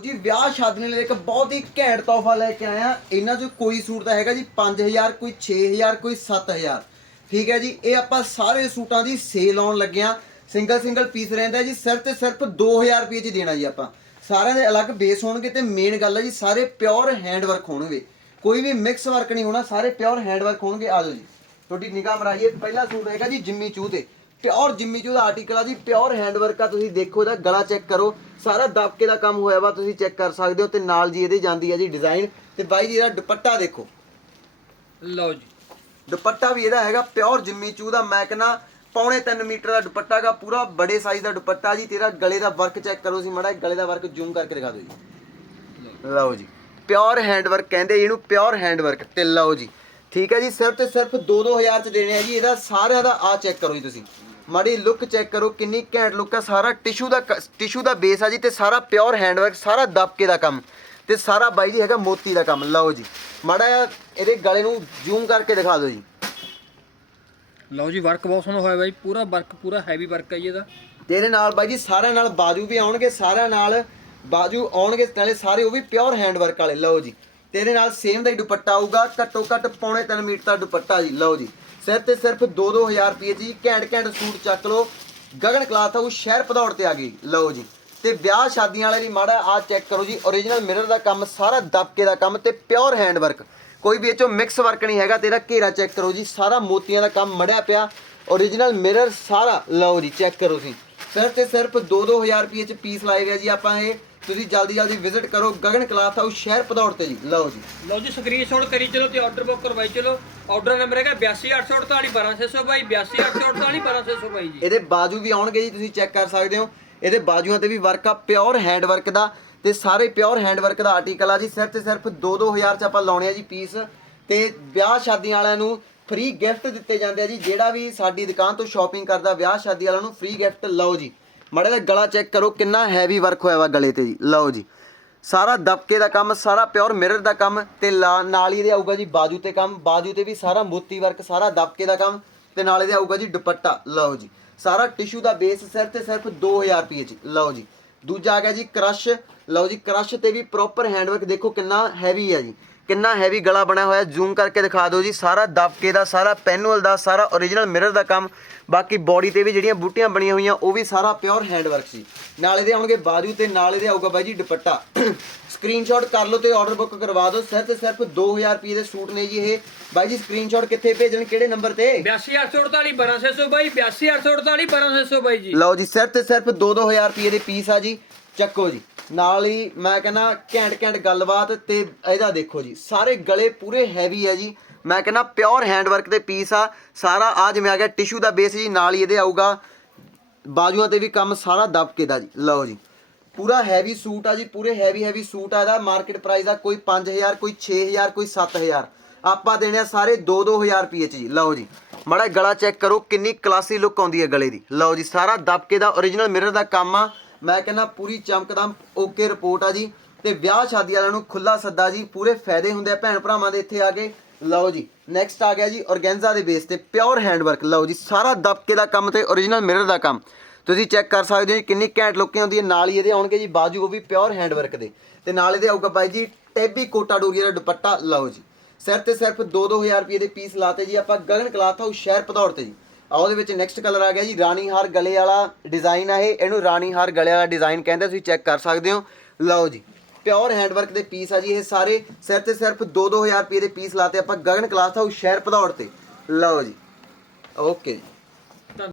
ਜੀ, ਵਿਆਹ ਸ਼ਾਦੀ ਲਈ ਇੱਕ ਬਹੁਤ ਹੀ ਘੈਂਟ ਤੋਹਫਾ ਲੈ ਕੇ ਆਇਆ ਇਹਨਾਂ 'ਚ ਕੋਈ ਸੂਟ ਤਾਂ ਹੈਗਾ ਜੀ 5000 ਕੋਈ 6000 ਕੋਈ 7000 ਠੀਕ ਹੈ ਜੀ, ਇਹ ਆਪਾਂ ਸਾਰੇ ਸੂਟਾਂ ਦੀ ਸੇਲ ਆਉਣ ਲੱਗਿਆ ਸਿੰਗਲ ਸਿੰਗਲ ਪੀਸ ਰਹਿੰਦਾ ਜੀ, ਸਿਰਫ ਤੇ ਸਿਰਫ 2000 ਰੁਪਏ 'ਚ ਦੇਣਾ ਜੀ ਆਪਾਂ। ਸਾਰਿਆਂ ਦੇ ਅਲੱਗ ਬੇਸ ਹੋਣਗੇ ਤੇ ਮੇਨ ਗੱਲ ਹੈ ਜੀ, ਸਾਰੇ ਪਿਓਰ ਹੈਂਡ ਵਰਕ ਹੋਣਗੇ। ਕੋਈ ਵੀ ਮਿਕਸ ਵਰਕ ਨਹੀਂ ਹੋਣਾ, ਸਾਰੇ ਪਿਓਰ ਹੈਂਡ ਵਰਕ ਹੋਣਗੇ। ਆ ਜਾਓ ਜੀ, ਤੁਹਾਡੀ ਨਿਗਾਹ ਮਰਾਈਏ। ਪਹਿਲਾ ਸੂਟ ਹੈਗਾ ਜੀ, ਜਿੰਮੀ ਚੂਹ ਤੇ। ਪਿਓਰ ਜਿੰਮੀ ਚੂਹ ਦਾ ਆਰਟੀਕਲ ਆ ਜੀ ਪਿਓਰ ਹੈਂਡ ਵਰਕ ਆ ਤੁਸੀਂ ਦੇਖੋ ਇਹਦਾ ਗਲਾ ਚੈੱਕ ਕਰੋ। ਸਾਰਾ ਦਬਕੇ ਦਾ ਕੰਮ ਹੋਇਆ ਵਾ ਤੁਸੀਂ ਚੈੱਕ ਕਰ ਸਕਦੇ ਹੋ ਤੇ ਨਾਲ ਜੀ ਇਹਦੇ ਜਾਂਦੀ ਹੈ ਜੀ ਡਿਜ਼ਾਈਨ ਤੇ ਬਾਈ ਜੀ ਇਹਦਾ ਦੁਪੱਟਾ ਦੇਖੋ। ਲਓ ਜੀ। ਦੁਪੱਟਾ ਵੀ ਇਹਦਾ ਹੈਗਾ ਪਿਓਰ ਜਿੰਮੀ ਚੂਹ ਦਾ ਮੈਂ ਕਹਿੰਦਾ ਪੌਣੇ 3 ਮੀਟਰ ਦਾ ਦੁਪੱਟਾ ਹੈਗਾ ਪੂਰਾ ਬੜੇ ਸਾਈਜ਼ ਦਾ ਦੁਪੱਟਾ ਜੀ ਤੇਰਾ ਗਲੇ ਦਾ ਵਰਕ ਚੈੱਕ ਕਰੋ ਸੀ ਮੜਾ ਗਲੇ ਦਾ ਵਰਕ ਜ਼ੂਮ ਕਰਕੇ ਦਿਖਾ ਦਿਓ ਜੀ। ਲਓ। ਜੀ। ਪਿਓਰ ਹੈਂਡ ਵਰਕ ਕਹਿੰਦੇ ਇਹਨੂੰ ਪਿਓਰ ਹੈਂਡ ਵਰਕ ਤੇ ਲਓ ਜੀ। ਠੀਕ ਹੈ ਜੀ ਸਿਰਫ ਤੇ ਸਿਰਫ 2-2000 ਚ ਦੇਣੇ ਆ ਜੀ ਇਹਦਾ ਸਾਰਿਆਂ ਦਾ ਆ ਚੈੱਕ ਕਰੋ ਜੀ ਤੁਸੀਂ। ਮਾੜੀ ਲੁੱਕ ਚੈੱਕ ਕਰੋ ਕਿੰਨੀ ਘੈਂਟ ਲੁੱਕ ਆ ਸਾਰਾ ਟਿਸ਼ੂ ਦਾ ਟਿਸ਼ੂ ਦਾ ਬੇਸ ਆ ਜੀ ਤੇ ਸਾਰਾ ਪਿਓਰ ਹੈਂਡ ਵਰਕ ਸਾਰਾ ਦਬਕੇ ਦਾ ਕੰਮ ਤੇ ਸਾਰਾ ਬਾਈ ਜੀ ਹੈਗਾ ਮੋਤੀ ਦਾ ਕੰਮ ਲਓ ਜੀ। ਮਾੜਾ ਜਿਹਾ ਇਹਦੇ ਗਲੇ ਨੂੰ ਜ਼ੂਮ ਕਰਕੇ ਦਿਖਾ ਦਿਓ ਜੀ। ਲਓ ਜੀ ਵਰਕ ਬਹੁਤ ਸੋਹਣਾ ਹੋਇਆ ਬਾਈ ਪੂਰਾ ਵਰਕ ਪੂਰਾ ਹੈਵੀ ਵਰਕ ਹੈ ਜੀ ਇਹਦਾ। ਤੇਰੇ ਨਾਲ ਬਾਈ ਜੀ ਸਾਰਿਆਂ ਨਾਲ ਬਾਜੂ ਵੀ ਆਉਣਗੇ ਸਾਰਿਆਂ ਨਾਲ ਬਾਜੂ ਆਉਣਗੇ ਨਾਲੇ ਸਾਰੇ ਉਹ ਵੀ ਪਿਓਰ ਹੈਂਡ ਵਰਕ ਵਾਲੇ ਲਓ ਜੀ। ਤੇਰੇ ਨਾਲ ਸੇਮ ਦਾ ਹੀ ਦੁਪੱਟਾ ਆਊਗਾ, ਘੱਟੋ ਘੱਟ ਪੌਣੇ 3 ਮੀਟਰ ਦਾ ਦੁਪੱਟਾ ਜੀ, ਲਓ ਜੀ। ਸਿਰਫ ਤੇ ਸਿਰਫ 2-2000 ਰੁਪਏ ਜੀ ਘੈਂਟ ਘੈਂਟ ਸੂਟ ਚੱਕ ਲਓ। ਗਗਨ ਕਲਾਥ ਹਾਊਸ ਸ਼ਹਿਰ ਭਦੌੜ ਤੇ ਆ ਗਈ, ਲਓ ਜੀ। ਤੇ ਵਿਆਹ ਸ਼ਾਦੀਆਂ ਵਾਲੇ ਲਈ ਮਾੜਾ ਆ ਚੈੱਕ ਕਰੋ ਜੀ origignal ਮਿਰਰ ਦਾ ਕੰਮ, ਸਾਰਾ ਦਬਕੇ ਦਾ ਕੰਮ ਤੇ ਪਿਓਰ ਹੈਂਡ ਵਰਕ ਕੋਈ ਵੀ ਇਹ ਚੋਂ ਮਿਕਸ ਵਰਕ ਨਹੀਂ ਹੈਗਾ ਤੇਰਾ ਘੇਰਾ ਚੈੱਕ ਕਰੋ ਜੀ, ਸਾਰਾ ਮੋਤੀਆਂ ਦਾ ਕੰਮ ਮੜਿਆ ਪਿਆ। origignal ਮਿਰਰ ਸਾਰਾ, ਲਓ ਜੀ, ਚੈੱਕ ਕਰੋ ਤੁਸੀਂ। ਸਿਰਫ ਤੇ ਸਿਰਫ 2-2000 ਰੁਪਏ ਚ ਪੀਸ ਲਾਏ ਹੋਏ ਜੀ ਆਪਾਂ ਇਹ। ਤੁਸੀਂ ਜਲਦੀ ਜਲਦੀ ਵਿਜ਼ਿਟ ਕਰੋ ਗਗਨ ਕਲਾਥ ਹਾਊਸ ਸ਼ਹਿਰ ਭਦੌੜ ਤੇ ਜੀ। ਲਓ ਜੀ। ਲਓ ਜੀ ਸਕਰੀਨਸ਼ਾਟ ਕਰੀ ਚਲੋ ਤੇ ਆਰਡਰ ਬੁੱਕ ਕਰਵਾਈ ਚਲੋ। ਆਰਡਰ ਨੰਬਰ ਹੈਗਾ 828448 12600 ਬਾਈ 828448 12600 ਬਾਈ ਜੀ। ਇਹਦੇ ਬਾਜੂ ਵੀ ਆਉਣਗੇ ਜੀ ਤੁਸੀਂ ਚੈੱਕ ਕਰ ਸਕਦੇ ਹੋ। ਇਹਦੇ ਬਾਜੂਆਂ ਤੇ ਵੀ ਵਰਕ ਆ ਪਿਓਰ ਹੈਂਡ ਵਰਕ ਦਾ। ਤੇ ਸਾਰੇ ਪਿਓਰ ਹੈਂਡ ਵਰਕ ਦਾ ਆਰਟੀਕਲ ਆ ਜੀ। ਸਿਰਫ ਤੇ ਸਿਰਫ 2-2000 ਚ ਆਪਾਂ ਲਾਉਣੇ ਆ ਜੀ ਪੀਸ ਤੇ ਵਿਆਹ ਸ਼ਾਦੀਆਂ ਵਾਲਿਆਂ ਨੂੰ ਫ੍ਰੀ ਗਿਫਟ ਦਿੱਤੇ ਜਾਂਦੇ ਆ ਜੀ। ਜਿਹੜਾ ਵੀ ਸਾਡੀ ਦੁਕਾਨ ਤੋਂ ਸ਼ਾਪਿੰਗ ਕਰਦਾ ਵਿਆਹ ਸ਼ਾਦੀ ਵਾਲਿਆਂ ਨੂੰ ਫ੍ਰੀ ਗਿਫਟ ਲਓ ਜੀ। ਮੜੇ ਦਾ ਗਲਾ ਚੈੱਕ ਕਰੋ ਕਿੰਨਾ ਹੈਵੀ ਵਰਕ ਹੋਇਆ ਵਾ ਗਲੇ ਤੇ ਜੀ। ਲਓ ਜੀ। ਸਾਰਾ ਦਬਕੇ ਦਾ ਕੰਮ, ਸਾਰਾ ਪਿਓਰ ਮਿਰਰ ਦਾ ਕੰਮ ਤੇ ਲਾ- ਨਾਲ ਹੀ ਇਹਦੇ ਆਊਗਾ ਜੀ ਬਾਜੂ ਤੇ ਕੰਮ, ਬਾਜੂ ਤੇ ਵੀ ਸਾਰਾ ਮੋਤੀ ਵਰਕ ਸਾਰਾ ਦਬਕੇ ਦਾ ਕੰਮ ਤੇ ਨਾਲ ਇਹਦੇ ਆਊਗਾ ਜੀ ਦੁਪੱਟਾ। ਲਓ ਜੀ। ਸਾਰਾ ਟਿਸ਼ੂ ਦਾ ਬੇਸ ਸਿਰਫ ਤੇ ਸਿਰਫ 2000 ਰੁਪਏ ਚ। ਲਓ ਜੀ। ਦੂਜਾ ਆ ਗਿਆ ਜੀ ਕ੍ਰਸ਼ ਲਓ ਜੀ ਕ੍ਰਸ਼ ਤੇ ਵੀ ਪ੍ਰੋਪਰ ਹੈਂਡਵਰਕ ਦੇਖੋ ਕਿੰਨਾ ਹੈਵੀ ਹੈ ਜੀ। ਕਿੰਨਾ ਹੈਵੀ ਗਲਾ ਬਣਿਆ ਹੋਇਆ ਜ਼ੂਮ ਕਰਕੇ ਦਿਖਾ ਦਿਓ ਜੀ ਸਾਰਾ ਦਬਕੇ ਦਾ ਸਾਰਾ ਪੈਨੂਅਲ ਦਾ ਸਾਰਾ origignal ਮਿਰਰ ਦਾ ਕੰਮ ਬਾਕੀ ਬਾਡੀ ਤੇ ਵੀ ਜਿਹੜੀਆਂ ਬੂਟੀਆਂ ਬਣੀਆਂ ਹੋਈਆਂ ਉਹ ਵੀ ਸਾਰਾ ਪਿਓਰ ਹੈਂਡਵਰਕ ਸੀ। ਨਾਲ ਇਹਦੇ ਆਉਣਗੇ ਬਾਜੂ ਤੇ ਨਾਲ ਇਹਦੇ ਆਊਗਾ ਬਾਈ ਜੀ ਦੁਪੱਟਾ। ਸਕਰੀਨਸ਼ਾਟ ਕਰ ਲਓ ਤੇ ਆਰਡਰ ਬੁੱਕ ਕਰਵਾ ਦਿਓ ਸਿਰਫ ਤੇ ਸਿਰਫ 2000 ਰੁਪਏ ਦੇ ਸੂਟ ਨੇ ਜੀ ਇਹ। ਬਾਈ ਜੀ ਸਕਰੀਨਸ਼ਾਟ ਕਿੱਥੇ ਭੇਜਣ ਕਿਹੜੇ ਨੰਬਰ ਤੇ? 828448 12600 ਬਾਈ 828448 12600 ਬਾਈ ਜੀ। ਲਓ ਜੀ ਸਿਰਫ ਤੇ ਸਿਰਫ 2-2000 ਰੁਪਏ ਦੇ ਪੀਸ ਆ ਜੀ। ਚੱਕੋ ਜੀ। ਨਾਲ ਹੀ ਮੈਂ ਕਹਿੰਦਾ ਘੈਂਟ ਘੈਂਟ ਗੱਲਬਾਤ ਤੇ ਇਹਦਾ ਦੇਖੋ ਜੀ, ਸਾਰੇ ਗਲੇ ਪੂਰੇ ਹੈਵੀ ਹੈ ਜੀ। ਮੈਂ ਕਹਿੰਦਾ ਪਿਓਰ ਹੈਂਡਵਰਕ ਦੇ ਪੀਸ ਆ। ਸਾਰਾ ਆ ਜਿਵੇਂ ਆ ਗਿਆ ਟਿਸ਼ੂ ਦਾ ਬੇਸ ਜੀ, ਨਾਲ ਹੀ ਇਹਦੇ ਆਊਗਾ। ਬਾਜੂਆਂ ਤੇ ਵੀ ਕੰਮ ਸਾਰਾ ਦਬਕੇ ਦਾ ਜੀ। ਲਓ ਜੀ। ਪੂਰਾ ਹੈਵੀ ਸੂਟ ਆ ਜੀ, ਪੂਰੇ ਹੈਵੀ ਹੈਵੀ ਸੂਟ ਆ ਇਹਦਾ। ਮਾਰਕੀਟ ਪ੍ਰਾਈਸ ਆ ਕੋਈ 5000 ਕੋਈ 6000 ਕੋਈ 7000 ਆਪਾਂ ਦੇਣੇ ਆ ਸਾਰੇ 2-2000 ਰੁਪਏ ਚ ਜੀ। ਲਓ ਜੀ। ਮੜਾ ਗਲਾ ਚੈੱਕ ਕਰੋ ਕਿੰਨੀ ਕਲਾਸੀ ਲੁੱਕ ਆਉਂਦੀ ਹੈ ਗਲੇ ਦੀ। ਲਓ ਜੀ, ਸਾਰਾ ਦਬਕੇ ਦਾ origignal ਮਿਰਰ ਦਾ ਕੰਮ ਆ। ਮੈਂ ਕਹਿੰਦਾ ਪੂਰੀ ਚਮਕਦਮ ਓਕੇ ਰਿਪੋਰਟ ਆ ਜੀ। ਤੇ ਵਿਆਹ ਸ਼ਾਦੀ ਵਾਲਿਆਂ ਨੂੰ ਖੁੱਲਾ ਸੱਦਾ ਜੀ, ਪੂਰੇ ਫਾਇਦੇ ਹੁੰਦੇ ਆ ਭੈਣ ਭਰਾਵਾਂ ਦੇ ਇੱਥੇ ਆ ਕੇ। ਲਓ ਜੀ ਨੈਕਸਟ ਆ ਗਿਆ ਜੀ ਔਰਗੈਂਜ਼ਾ ਦੇ ਬੇਸ ਤੇ ਪਿਓਰ ਹੈਂਡਵਰਕ ਲਓ ਜੀ, ਸਾਰਾ ਦਬਕੇ ਦਾ ਕੰਮ ਤੇ origignal ਮਿਰਰ ਦਾ ਕੰਮ। ਤੁਸੀਂ ਚੈੱਕ ਕਰ ਸਕਦੇ ਹੋ ਜੀ, ਕਿੰਨੀ ਘੈਂਟ ਲੁੱਕ ਹੁੰਦੀ ਹੈ। ਨਾਲ ਹੀ ਇਹਦੇ ਆਉਣਗੇ ਜੀ, ਬਾਜੂ ਉਹ ਵੀ ਪਿਓਰ ਹੈਂਡਵਰਕ ਦੇ। ਤੇ ਨਾਲ ਇਹਦੇ ਆਊਗਾ ਬਾਈ ਜੀ, ਟੇਬੀ ਕੋਟਾ ਡੋਰੀਆ ਦਾ ਦੁਪੱਟਾ। ਲਓ ਜੀ, ਸਿਰ ਤੇ ਸਿਰਫ 2-2000 ਰੁਪਏ ਦੇ ਪੀਸ ਲਾਤੇ ਜੀ। ਆਪਾਂ ਗਗਨ ਕਲਾਥ ਹਾਊਸ ਸ਼ਹਿਰ ਭਦੌੜ ਤੇ ਜੀ। ਆ ਉਹਦੇ ਵਿੱਚ ਨੈਕਸਟ ਕਲਰ ਆ ਗਿਆ ਜੀ, ਰਾਣੀ ਹਾਰ ਗਲੇ ਵਾਲਾ ਡਿਜ਼ਾਈਨ ਆ ਇਹ। ਇਹਨੂੰ ਰਾਣੀ ਹਾਰ ਗਲੇ ਵਾਲਾ ਡਿਜ਼ਾਈਨ ਕਹਿੰਦੇ ਤੁਸੀਂ ਚੈੱਕ ਕਰ ਸਕਦੇ ਹੋ। ਲਓ ਜੀ ਪਿਓਰ ਹੈਂਡਵਰਕ ਦੇ ਪੀਸ ਆ ਜੀ ਇਹ ਸਾਰੇ। ਸਿਰਫ ਤੇ ਸਿਰਫ 2-2000 ਰੁਪਏ ਦੇ ਪੀਸ ਲਾਤੇ ਆਪਾਂ, ਗਗਨ ਕਲਾਥ ਹਾਊਸ ਸ਼ਹਿਰ ਭਦੌੜ ਤੇ। ਲਓ ਜੀ ਓਕੇ ਜੀ।